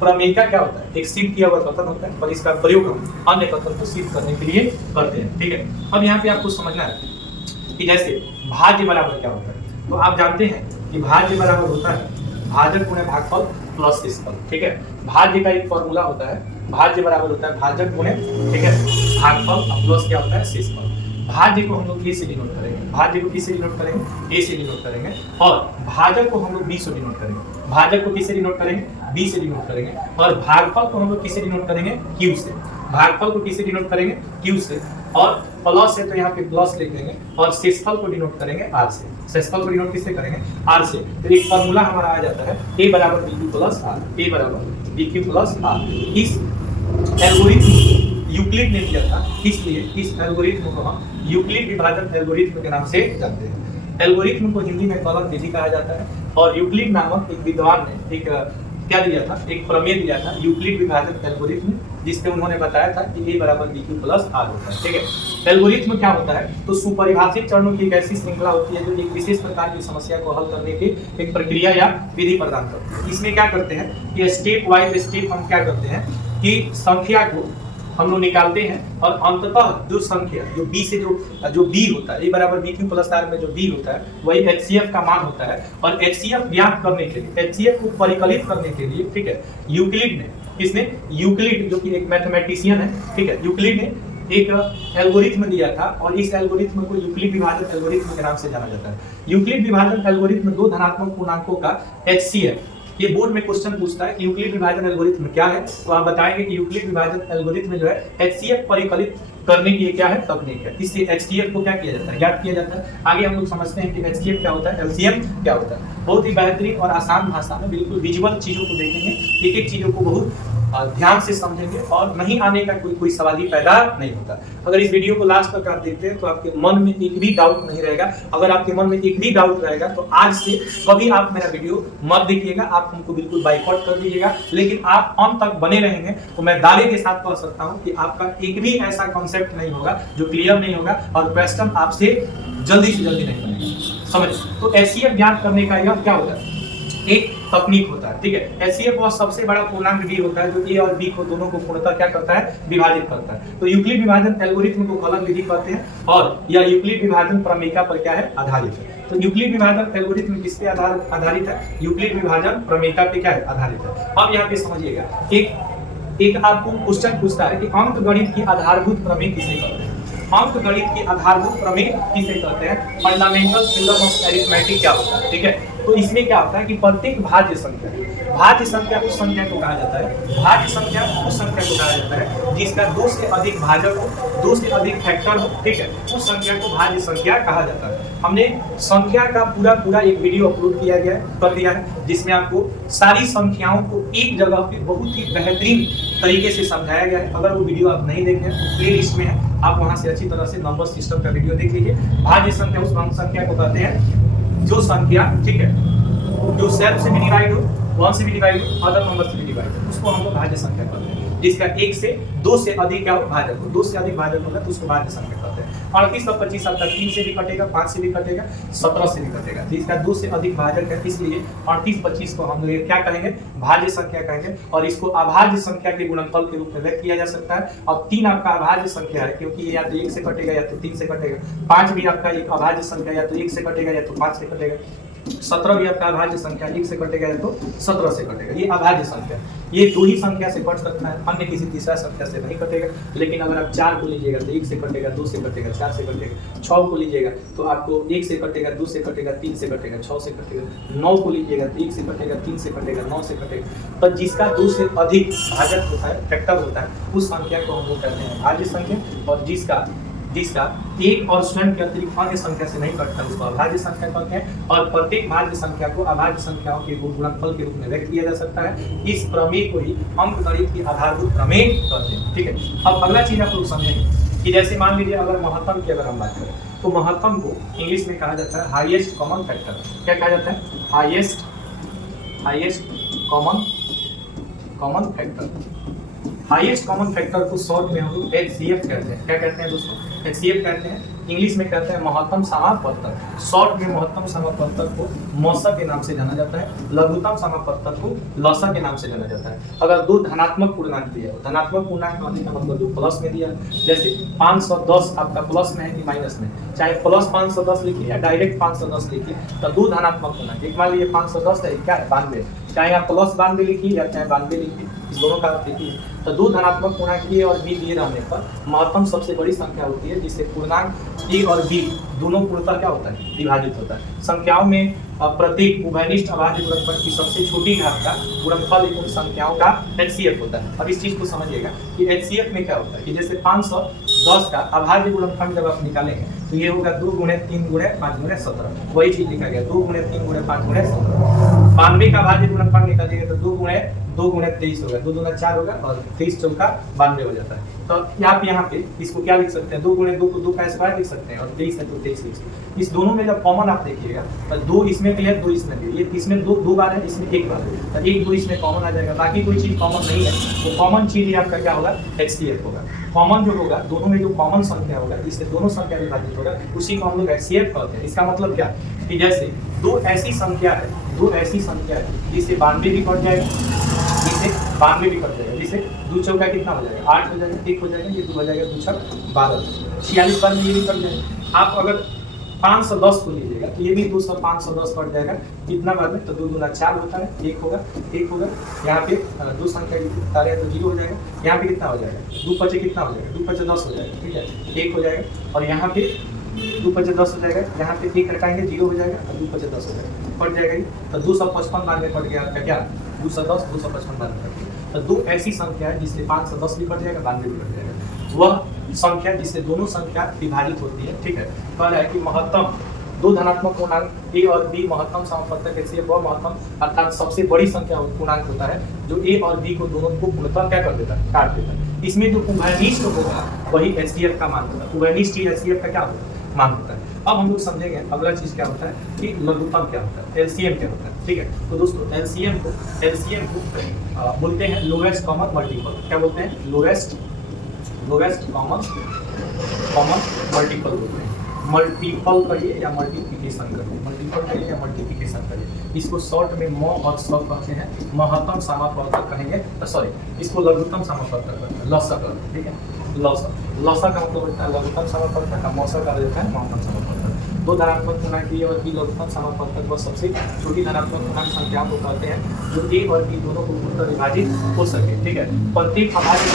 प्रमेय क्या होता है, एक सिद्ध किया हुआ कथन होता है, पर इसका प्रयोग हम अन्य कथन को सिद्ध करने के लिए करते हैं। ठीक है, अब यहाँ पे आपको समझना है कि जैसे भाज्य बराबर क्या होता है, तो आप जानते हैं कि भाज्य बराबर होता है भाजक गुणे भागफल प्लस शेषफल। ठीक है, भाज्य का एक फॉर्मूला होता है, भाज्य बराबर होता है भाजक गुणे, ठीक है, भागफल प्लस क्या होता है शेषफल। भाज्य को हम लोग ए से डिनोट करेंगे, भाज्य को किससे डिनोट करेंगे, ए से डिनोट करेंगे, और भाजक को हम लोग बी से डिनोट करेंगे, भाजक को किससे डिनोट करेंगे, बी से डिनोट करेंगे, और भागफल को हम लोग किससे डिनोट करेंगे, क्यू से, भागफल को किससे डिनोट करेंगे, क्यू से, और प्लस है तो यहाँ पे प्लस लिख देंगे, और शेषफल को डिनोट करेंगे आर से, शेषफल को डिनोट किससे करेंगे, आर से। तो एक फॉर्मूला हमारा आ जाता है ए बराबर बी क्यू प्लस आर, ए बराबर बी क्यू प्लस आर। इस एल्गोरिथम यूक्लिड ने दिया था, इसलिए इस एल्गोरिथम को हम यूक्लिड विभाजन एल्गोरिथम के नाम से जानते हैं। एल्गोरिथम को हिंदी में कलन विधि कहा जाता है, और यूक्लिड नामक एक विद्वान ने एक क्या दिया था, एक प्रमेय दिया था यूक्लिड विभाजन एल्गोरिथम, जिसमें उन्होंने बताया था कि ए बराबर बी क्यू प्लस आर होता है। ठीक है, एल्गोरिथम क्या होता है, तो सुपरिभाषित चरणों की एक ऐसी श्रृंखला होती है जो एक विशेष प्रकार की समस्या को हल करने की एक प्रक्रिया या विधि प्रदान करती है। इसमें क्या करते हैं कि स्टेप वाइज स्टेप हम क्या करते हैं कि संख्या को हम लोग निकालते हैं, और अंततः जो संख्या जो b से जो b होता है, a बराबर बी क्यू प्लस आर में जो b होता है वही HCF का मान होता है, और HCF ज्ञात करने के लिए, HCF को परिकलित करने के लिए, ठीक है, यूक्लिड ने, किसने, यूक्लिड जो कि एक मैथमेटिशियन है, ठीक है, यूक्लिड ने एक एल्गोरिथम दिया था, और इस एल्गोरिथम को यूक्लिड विभाजन एल्गोरिथम के नाम से जाना जाता है। यूक्लिड विभाजन एल्गोरिथम दो धनात्मक पूर्णांकों का HCF, ये बोर्ड में क्वेश्चन पूछता है कि यूक्लिड विभाजन एल्गोरिथम क्या है, तो आप बताएंगे कि यूक्लिड विभाजन एल्गोरिथम में जो है HCF परिकलित करने की क्या है, तकनीक है। इससे HCF को क्या किया जाता है, ज्ञात किया जाता है। आगे हम लोग समझते हैं कि HCF क्या होता है, LCM क्या होता है। बहुत ही बेहतरीन और आसान भाषा में बिल्कुल विजुअल चीजों को देखेंगे, एक एक चीजों को बहुत ध्यान से समझेंगे, और नहीं आने का कोई सवाल ही पैदा नहीं होता। अगर इस वीडियो को लास्ट तक आप देखते हैं तो आपके मन में एक भी डाउट नहीं रहेगा। अगर आपके मन में एक भी डाउट रहेगा तो आज से कभी आप मेरा वीडियो मत देखिएगा, आप हमको बिल्कुल बाइकआउट कर दीजिएगा। लेकिन आप अंत तक बने रहेंगे तो मैं दावे के साथ कह सकता हूं कि आपका एक भी ऐसा कॉन्सेप्ट नहीं होगा जो क्लियर नहीं होगा, और क्वेश्चन आपसे जल्दी से जल्दी नहीं बनेगा। समझ, तो HCF ज्ञात करने का यह क्या होता है, एक तकनीक होता है। ठीक है, HCF वह सबसे बड़ा पूर्णांक b होता है जो a और b को दोनों को पूर्णतः क्या करता है, विभाजित करता है। तो यूक्लिड विभाजन एल्गोरिथम को कलन विधि कहते हैं, और यह यूक्लिड विभाजन प्रमेय पर क्या है, आधारित है। तो यूक्लिड विभाजन एल्गोरिथम किस पे आधारित है, यूक्लिड विभाजन प्रमेय पे क्या है, आधारित है। अब यहाँ पे समझिएगा, एक आपको क्वेश्चन पूछता है कि अंकगणित की आधारभूत प्रमेय किसे कहते हैं। अंकगणित की आधारभूत प्रमेय किसे कहते हैं, फंडामेंटल थ्योरम ऑफ अरिथमेटिक क्या होता है। ठीक है, तो इसमें क्या होता है कि प्रत्येक भाज्य संख्या उस संख्या को कहा जाता है, भाज्य संख्या उस संख्या को कहा जाता है जिसका दो से अधिक भाजक हो, दो से अधिक फैक्टर हो। ठीक है, उस संख्या को भाज्य संख्या कहा जाता है। हमने संख्या का पूरा एक वीडियो अपलोड कर दिया है, जिसमें आपको सारी संख्याओं को एक जगह पे बहुत ही बेहतरीन तरीके से समझाया गया है। अगर वो वीडियो आप नहीं देखे हैं तो प्ले लिस्ट में है, आप वहां से अच्छी तरह से नंबर सिस्टम का वीडियो देख लीजिए। भाज्य संख्या उस संख्या को कहते हैं जो संख्या, ठीक है, जो सेल्फ से भी डिवाइड हो, 1 से भी डिवाइड हो, अदर नंबर से भी डिवाइड हो, उसको हम लोग भाज्य संख्या कहते हैं। जिसका 1 से 2 से अधिक क्या हो, भाजक हो, 2 से अधिक भाजक होगा तो उसको भाज्य संख्या कहते हैं। 38 और 25 आपका 3 से भी कटेगा, 5 से भी कटेगा, 17 से भी कटेगा। जिसका 2 से अधिक भाजक है, इसलिए 38-25 को हम लोग क्या कहेंगे, भाज्य संख्या कहेंगे। और इसको अभाज्य संख्या के गुणनफल के रूप में व्यक्त किया जा सकता है। और 3 आपका अभाज्य संख्या है, क्योंकि ये या तो 1 से कटेगा या तो 3 से कटेगा। 5 भी आपका एक अभाज्य संख्या, या तो 1 से कटेगा या तो 5 से कटेगा। 17 भी आपका अभाज्य संख्या, 1 से कटेगा या तो 17 से कटेगा। ये अभाज्य संख्या, ये दो ही संख्या से कट सकता है, अन्य किसी तीसरा संख्या से नहीं कटेगा। लेकिन अगर आप 4 को लीजिएगा तो 1 से कटेगा, 2 से कटेगा, 4 से कटेगा। 6 को लीजिएगा तो आपको 1 से कटेगा, 2 से कटेगा, 3 से कटेगा, 6 से कटेगा। 9 को लीजिएगा तो 1 से कटेगा, 3 से कटेगा, 9 से कटेगा। पर जिसका 2 से अधिक भाजक होता है, फैक्टर होता है, उस संख्या को हम लोग कहते हैं भाज्य संख्या। और जिसका एक और स्वयं के अतिरिक्त अन्य संख्या से नहीं कटता उसको अभाज्य संख्या कहते हैं। और प्रत्येक भाज्य संख्या को अभाज्य संख्याओं के गुणनफल के रूप में व्यक्त किया जा सकता है। इस प्रमेय को ही अंकगणित की आधारभूत प्रमेय कहते हैं। ठीक है, अब अगला चीज आप लोग समझेंगे कि जैसे मान लीजिए अगर महत्तम की अगर हम बात करें तो महत्तम को इंग्लिश में कहा जाता है हाईएस्ट कॉमन फैक्टर। क्या कहा जाता है, highest common factor. Highest common factor को शॉर्ट में हम लोग HCF कहते हैं। क्या कहते हैं दोस्तों, HCF कहते हैं, इंग्लिश में कहते हैं महत्तम समापवर्तक। शॉर्ट में महत्तम समापवर्तक को मौसा के नाम से जाना जाता है, लघुत्तम समापवर्तक को लसा के नाम से जाना जाता है। अगर दो धनात्मक पूर्णांक दिया, धनात्मक पूर्णांक होने का मतलब जो प्लस में दिया, जैसे 510 आपका प्लस में है कि माइनस में, चाहे प्लस 510 लिखिए या डायरेक्ट 510 लिखिए, तो दो धनात्मक पूर्णांक, एक मान लीजिए 510 है, क्या है 92, चाहे आप प्लस 92 लिखिए या चाहे 92 लिखिए, इस दोनों का अर्थ देखिए। तो दो धनात्मक पूर्णांक ए और बी दिए रहने पर महत्तम सबसे बड़ी संख्या होती है, जिससे पूर्णांक ए और बी दोनों पूर्णतः क्या होता है, विभाजित होता है। संख्याओं में प्रतीक उभयनिष्ठ अभाज्य गुणनफल की सबसे छोटी घात का गुणनफल उन संख्याओं का HCF होता है। अब इस चीज को समझिएगा कि HCF में क्या होता है कि जैसे 510 का अभाज्य गुणनफल जब आप निकालेंगे तो ये होगा 2 गुणे 3 गुणे 5 गुणे 17, वही चीज लिखा गया 2 गुणे 3 गुणे 5 गुणे 17। 92 का अभाज्य गुणनफल निकालिएगा तो 2 गुणे 23 होगा, 2 दूना 4 होगा और 23 चौका 92 हो जाता है। तो आप यहाँ पे इसको क्या लिख सकते हैं, 2 गुणे 2 को 2 का स्क्वायर लिख सकते हैं और 23 है तो 23 लिख सकते हैं। इस दोनों में जब कॉमन आप देखिएगा तो 2 इसमें भी है 2 इसमें भी, ये इसमें 2 बार है, इसमें 1 बार है, तो 1 2 इसमें कॉमन आ जाएगा, बाकी कोई चीज कॉमन नहीं है, तो कॉमन चीज ही आपका क्या होगा, HCF होगा। कॉमन जो होगा दोनों में जो कॉमन संख्या होगा जिससे दोनों संख्या विभाजित होगा उसी को हम लोग HCF कहते हैं। इसका मतलब क्या कि जैसे दो ऐसी संख्या है जिससे 92 भी कट जाएगा, जिससे 92 भी कट जाएगा, जिससे 2 चौका कितना हो जाएगा 8 हो जाएगा, 1 हो जाएगा, ये 2 हो जाएगा, 2 छक 12, 46 बार में ये भी कट जाएगा। आप अगर 510 को लीजिएगा तो ये भी 200 510 कट जाएगा, कितना बार में, तो 2 दूना 4 होता है, 1 होगा, यहाँ पे 2 संख्या तारे तो 0 हो जाएगा, यहाँ पे कितना हो जाएगा 2 पचे कितना हो जाएगा 2 पचे 10 हो जाएगा, ठीक है 1 हो जाएगा, और यहाँ पे 2 पचे 10 हो जाएगा, यहाँ पे 1 हटाएंगे 0 हो जाएगा और 2 पचे 10 हो जाएगा, कट जाएगा। तो 255 बार में कट गया आपका क्या 210, 255 बार में कट गया। तो दो ऐसी संख्या है जिससे 510 भी कट जाएगा, 92 भी कट जाएगा, वह संख्या जिससे दोनों संख्या विभाजित होती है, ठीक है। पहला है कि महत्तम दो धनात्मक पूर्णांक ए और बी महत्तम समापवर्तक HCF वह महत्तम अर्थात सबसे बड़ी संख्या पूर्णांक होता है जो ए और बी को दोनों को पूर्णतः क्या कर देता है, काट देता है। इसमें जो उभयनिष्ठ होगा वही HCF का मान होता है, उभयनिष्ठ ही HCF का क्या होता है, मान होता है। अब हम लोग समझेंगे अगला चीज क्या होता है कि लघुत्तम क्या होता है, LCM क्या होता है, ठीक है। तो दोस्तों LCM को बोलते हैं लोवेस्ट कॉमन मल्टीपल, क्या बोलते हैं, लोवेस्ट कॉमन मल्टीपल बोलते हैं। मल्टीपल करिए या मल्टीप्लिकेशन करिए, मल्टीपल करिए या मल्टीप्लिकेशन करिए, इसको शॉर्ट में म और स कहते हैं, महत्तम समापवर्तक कहेंगे, सॉरी इसको लघुत्तम समापवर्तक कहते हैं, लसा कहते हैं, ठीक है। लसा का मतलब होता है लघुत्तम समापवर्तक का, मौसा का रहता है महत्तम समापवर्तक। दो धनात्मक पूर्णांक ए और बी लघुत्तम समापवर्तक वह सबसे छोटी धनात्मक पूर्णांक संख्याओं को कहते हैं जो ए और बी दोनों को पूर्णतः विभाजित हो सके, ठीक है। प्रत्येक अभाज्य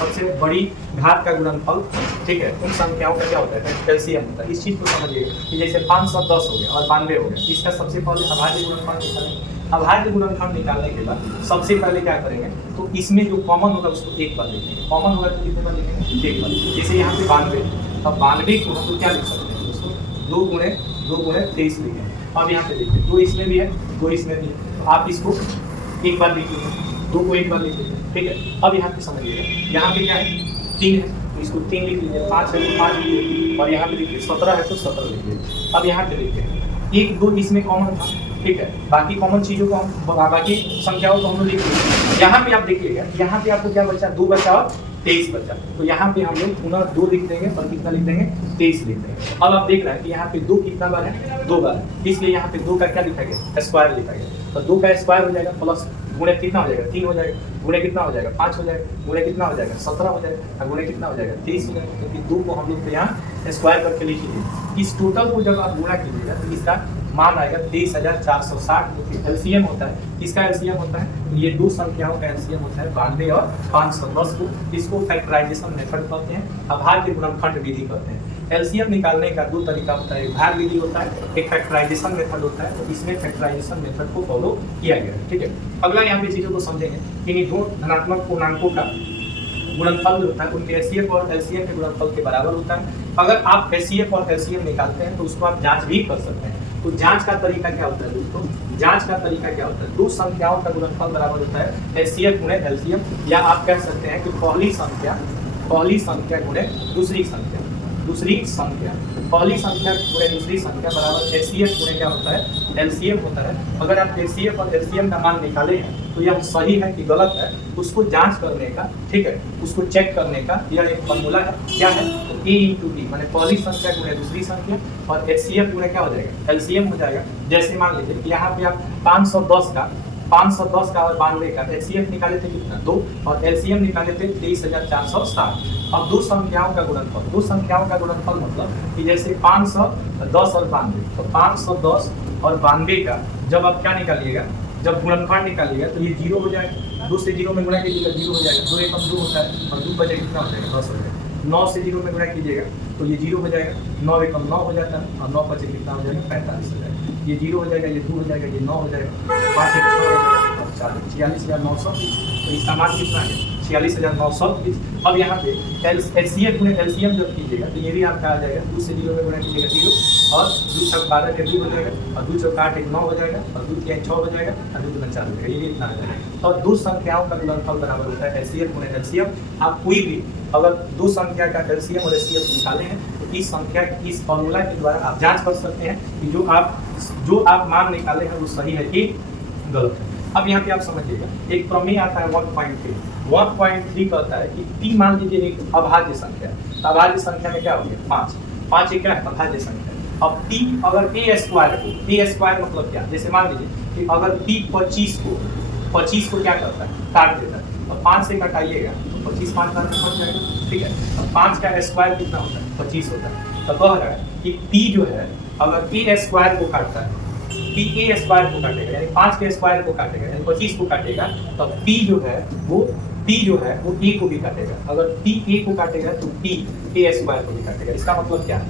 सबसे बड़ी घात का गुणनफल, ठीक है, उन संख्याओं का क्या होता है, LCM होता है। इस चीज को समझिएगा कि जैसे 510 हो गया और 92 हो गया, इसका सबसे पहले अभाज्य गुणनफल निकालेंगे। अभाज्य गुणनफल निकालने के बाद सबसे पहले क्या करेंगे, तो इसमें जो कॉमन होगा उसको 1 बार लिखेंगे, कॉमन होगा तो कितने बार लिखेंगे, 1 बार। जैसे यहाँ पे 92, अब 92 को हम लोग क्या लिख सकते हैं दोस्तों, 2 गुणे 23 लिखेंगे। अब यहाँ पे देखिए 2 इसमें भी है 2 इसमें भी है, तो आप इसको 1 बार लिख लीजिए, 2 को 1 बार लिख लीजिए, ठीक है। अब यहाँ पे समझिएगा, यहाँ पे क्या है 3 है तो इसको 3 लिख लीजिए, 5 है तो 5 लिख लीजिए, और यहाँ पे देखिए 17 है तो 17 लिख लीजिए। अब यहाँ पे देखिए 1 2 इसमें कॉमन था, ठीक है, बाकी कॉमन चीजों को हम बाकी संख्याओं को हम लोग लिख लेंगे। यहाँ पे आप देखिएगा, यहाँ पे आपको क्या बचा, 2 बचा और 23 बचा, तो यहाँ पे हम लोग पुनः 2 लिख देंगे और कितना लिख देंगे, 23 लिख देंगे। अब आप देख रहे हैं कि यहाँ पे 2 कितना बार है, 2 बार, इसलिए यहाँ पे 2 का क्या लिखा गया, स्क्वायर लिखा गया। तो 2 का स्क्वायर हो जाएगा प्लस गुणे कितना हो जाएगा, 3 हो जाएगा, गुणे कितना हो जाएगा, 5 हो जाएगा, गुणे कितना हो जाएगा, 17 हो जाएगा, गुणे कितना हो जाएगा, 23 हो जाएगा, क्योंकि 2 को हम लोग यहाँ स्क्वायर करके लिख लीजिए। इस टोटल को जब आप गुणा कीजिएगा तो इसका मान आएगा 23,460, जो कि LCM होता है। इसका LCM होता है, ये दो संख्याओं का LCM होता है 92 और 510 को, इसको फैक्टराइजेशन मेथड कहते हैं, अभाज्य गुणनखंड विधि कहते हैं। LCM निकालने का 2 तरीका होता है, एक भाग विधि होता है, एक फैक्टराइजेशन मेथड होता है, तो इसमें फैक्टराइजेशन मेथड को फॉलो किया गया है, ठीक है। अगला यहाँ पे चीजों को समझेंगे कि इन दो धनात्मक पूर्णांकों का गुणनफल जो होता है उनके HCF और LCM के गुणनफल के बराबर होता है। अगर आप HCF और LCM निकालते हैं तो उसको आप जांच भी कर सकते हैं। तो जांच का तरीका क्या होता है दोस्तों, जांच का तरीका क्या होता है, दो संख्याओं का गुणनफल बराबर होता है HCF गुणे LCM, या आप कह सकते हैं कि पहली संख्या गुणे दूसरी संख्या, पहली संख्या गुणे दूसरी संख्या बराबर HCF गुणे क्या होता है, LCM होता है। अगर आप HCF और LCM का मान निकाले हैं तो यह सही है कि गलत है, उसको जांच करने का, ठीक है, उसको चेक करने का यह एक फॉर्मूला है। क्या है? तो a इंटू डी, माने पहली संख्या गुणे दूसरी संख्या और HCF गुणे क्या हो जाएगा? LCM हो जाएगा। जैसे मान लीजिए कि यहाँ पे आप 510 का और 92 का HCF निकाले थे कितना? 2 और LCM निकाले थे 23,460। अब दो संख्याओं का गुणनफल मतलब कि जैसे 510 और 92, तो 510 और 92 का जब आप क्या निकालिएगा, जब गुणनफल निकालिएगा तो ये 0 हो जाएगा। 2 से 0 में गुणा कीजिएगा 0 हो जाएगा, 2 एकम 2 होता है और 2 बचे कितना हो जाएगा? 10 हो जाएगा। 9 से 0 में गुणा कीजिएगा तो ये 0 हो जाएगा, 9 एकम 9 हो जाता है और 9 बचे कितना हो जाएगा? 45 हो जाएगा। ये 0 हो जाएगा, ये 2 हो जाएगा, ये 9 हो जाएगा, 5 एक 6 हो जाएगा और 46,920। तो इसका मान कितना है? 46,920। अब यहाँ पे HCF गुणे LCM जब कीजिएगा तो ये भी आपका आ जाएगा, 2 से 0 में गुणा कीजिएगा 0 और 2 छक 12 के 2 हो जाएगा और 2 चौक 8 एक 9 हो जाएगा और 2 तिहाई 6 हो जाएगा और 2 गुना 4 हो जाएगा, ये भी इतना आ जाएगा। और दो संख्याओं का गुणनफल बराबर होता है HCF गुणे LCM। आप कोई भी अगर दो संख्या का LCM और HCF निकाले हैं तो इस संख्या इस फॉर्मूला के द्वारा आप जांच कर सकते हैं कि जो आप मान निकाले हैं वो सही है कि गलत है। अब यहाँ पे आप समझिएगा, एक प्रमेय आता है 1.3 कहता है कि t मान लीजिए एक अभाज्य संख्या है। अभाज्य संख्या में क्या हो गया? 5 एक क्या है? अभाज्य संख्या। अब t अगर a स्क्वायर मतलब क्या? जैसे मान लीजिए कि अगर t 25 को क्या करता है? काट देता है और 5 से कटाइएगा तो 25 5 का बच जाएगा, ठीक है। अब 5 का स्क्वायर कितना होता है? 25 होता है। तो कह रहा है कि t जो है अगर a स्क्वायर को काटता है, p a स्क्वायर को काटेगा यानी 5 के स्क्वायर को काटेगा यानी 25 को काटेगा, तो p जो है वो a को भी काटेगा। अगर p a को काटेगा तो p a स्क्वायर को भी काटेगा। इसका मतलब क्या है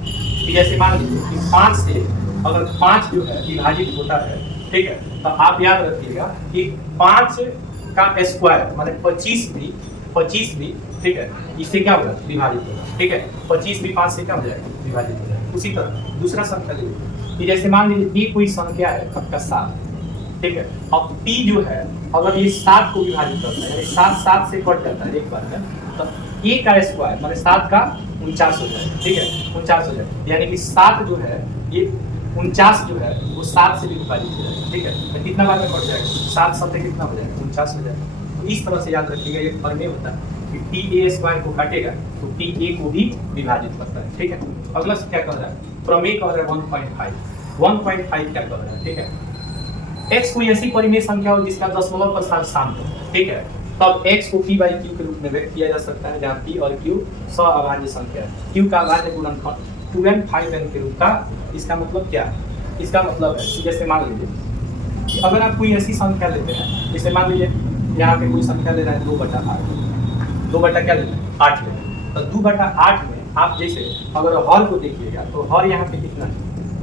कि जैसे मान लीजिए कि 5 से अगर 5 जो है विभाजित होता है, ठीक है, तो आप याद रखिएगा कि 5 का स्क्वायर माने 25 भी, ठीक है, इससे क्या होगा? विभाजित होगा, ठीक है। 25 भी 5 से क्या हो जाएगा? विभाजित हो जाएगा। उसी तरह दूसरा संख्या ले लीजिए कि जैसे मान लीजिए ये कोई संख्या है आपका 7, ठीक है। अब p जो है अगर ये 7 को विभाजित करता है यानी 7 से कट जाता है एक बार में, तो a का स्क्वायर माने 7 का 49 हो जाएगा, ठीक है, 49 हो जाएगा। यानी कि 7 जो है ये 49 जो है वो 7 से भी विभाजित हो जाएगा, ठीक है। तो कितना बार में कट जाएगा? 7 7 कितना हो जाएगा? 49 हो जाएगा। तो इस तरह से याद रखिएगा, ये प्रमेय होता है कि p a स्क्वायर को काटेगा तो p a को भी विभाजित करता है, ठीक है। अगला क्या कह रहा है? प्रमेय कह रहा है 1.5 क्या कर रहा है, ठीक है। x कोई ऐसी परिमेय संख्या हो जिसका दशमलव का स्थान शांत हो, ठीक है, तब x को p by q के रूप में व्यक्त किया जा सकता है, जहाँ p और q सअभाज्य संख्या है। q का अभाज्य गुणनफल 2n 5n के रूप का। इसका मतलब क्या है? इसका मतलब है कि जैसे मान लीजिए कि अगर आप कोई ऐसी संख्या लेते हैं, जैसे मान लीजिए यहाँ पे कोई संख्या ले रहा है 2/8, 2 बटा क्या लेते हैं? 8 लेते हैं। तो 2/8 में आप जैसे अगर हर को देखिएगा तो हर यहाँ पे कितना है?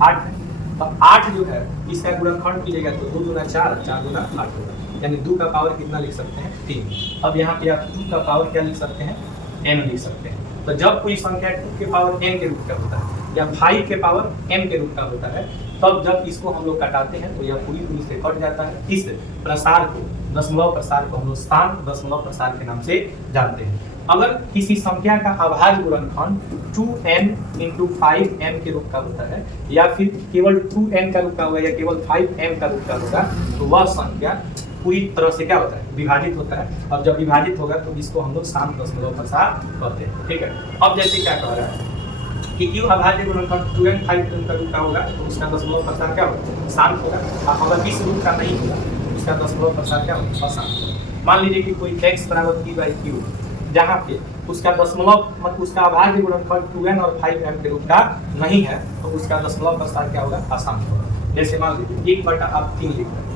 8 है। तो 8 जो है इसका गुणनखंड कीजिएगा तो 2 गुना 4, 4 गुना 8 होगा, यानी 2 का पावर कितना लिख सकते हैं? 3। अब यहाँ पे आप 2 का पावर क्या लिख सकते हैं? n लिख सकते हैं। तो जब कोई संख्या 2 के पावर n के रूप का होता है या 5 के पावर m के रूप का होता है, तब जब इसको हम लोग काटाते हैं तो यह पूरी से कट जाता है। इस प्रसार को, दशमलव प्रसार को हम लोग स्थान दशमलव प्रसार के नाम से जानते हैं। अगर किसी संख्या का अभाज्य गुणनखंड 2n इंटू 5m के रूप का होता है या फिर केवल 2n का रूप का होगा या केवल 5m का रूप का होगा, तो वह संख्या पूरी तरह से क्या होता है? विभाजित होता है। अब जब विभाजित होगा तो इसको हम लोग शांत दशमलव प्रसार कहते हैं, ठीक है। अब जैसे क्या कह रहा है कि q अभाज्य गुणनखंड 2n 5m का रूप का होगा तो उसका दशमलव प्रसार क्या होगा? शांत होगा। अगर इस रूप का नहीं होगा तो उसका दशमलव प्रसार क्या होगा? अशांत होगा। मान लीजिए कि कोई x बराबर p by q, जहाँ पे उसका दशमलव मतलब उसका अभाज्य गुणनफल 2n और 5m के रूप का नहीं है तो उसका दशमलव प्रसार क्या होगा? अशांत होगा। जैसे मान लीजिए 1/3 लिख रहे हैं,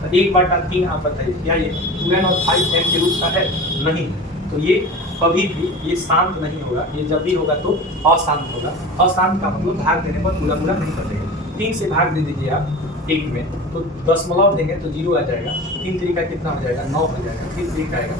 तो 1/3 आप बताइए क्या ये 2n और 5m के रूप का है? नहीं। तो ये कभी भी ये शांत नहीं होगा, ये जब भी होगा तो अशांत होगा। अशांत का मतलब भाग देने पर पूरा नहीं कटेगा। 3 से भाग दे दीजिए आप 1 में तो दशमलव देंगे तो 0 आ जाएगा। 3 3 का कितना हो जाएगा? 9 हो जाएगा। फिर 3 आएगा,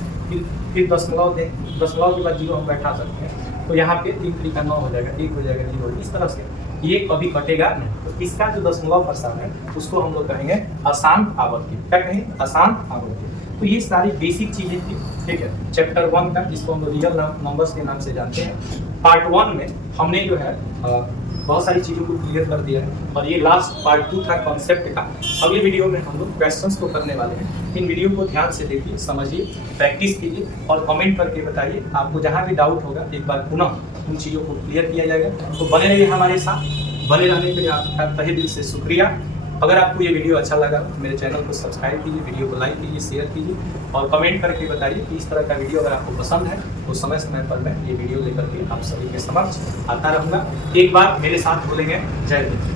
फिर दशमलव दें, दशमलव के बाद 0 हम बैठा सकते हैं तो यहाँ पे 3 3 का 9 हो जाएगा, 1 हो जाएगा, 0। इस तरह से ये कभी कटेगा नहीं। तो इसका जो दशमलव प्रसार है उसको हम लोग कहेंगे अशांत आवर्ती। क्या कहेंगे? अशांत आवर्ती। तो ये सारी बेसिक चीजें थी, ठीक है, चैप्टर 1 का, जिसको हम लोग रियल नंबर्स के नाम से जानते हैं। पार्ट 1 में हमने जो है बहुत सारी चीज़ों को क्लियर कर दिया है और ये लास्ट पार्ट 2 था कॉन्सेप्ट का। अगले वीडियो में हम लोग क्वेश्चंस को करने वाले हैं। इन वीडियो को ध्यान से देखिए, समझिए, प्रैक्टिस कीजिए और कमेंट करके बताइए। आपको जहाँ भी डाउट होगा एक बार पुनः उन चीज़ों को क्लियर किया जाएगा। तो बने रहिए हमारे साथ। बने रहने के लिए आपका तहे दिल से शुक्रिया। अगर आपको ये वीडियो अच्छा लगा तो मेरे चैनल को सब्सक्राइब कीजिए, वीडियो को लाइक कीजिए, शेयर कीजिए और कमेंट करके बताइए कि इस तरह का वीडियो अगर आपको पसंद है तो समय समय पर मैं ये वीडियो लेकर के आप सभी के समक्ष आता रहूँगा। एक बार मेरे साथ बोलेंगे जय हिंद।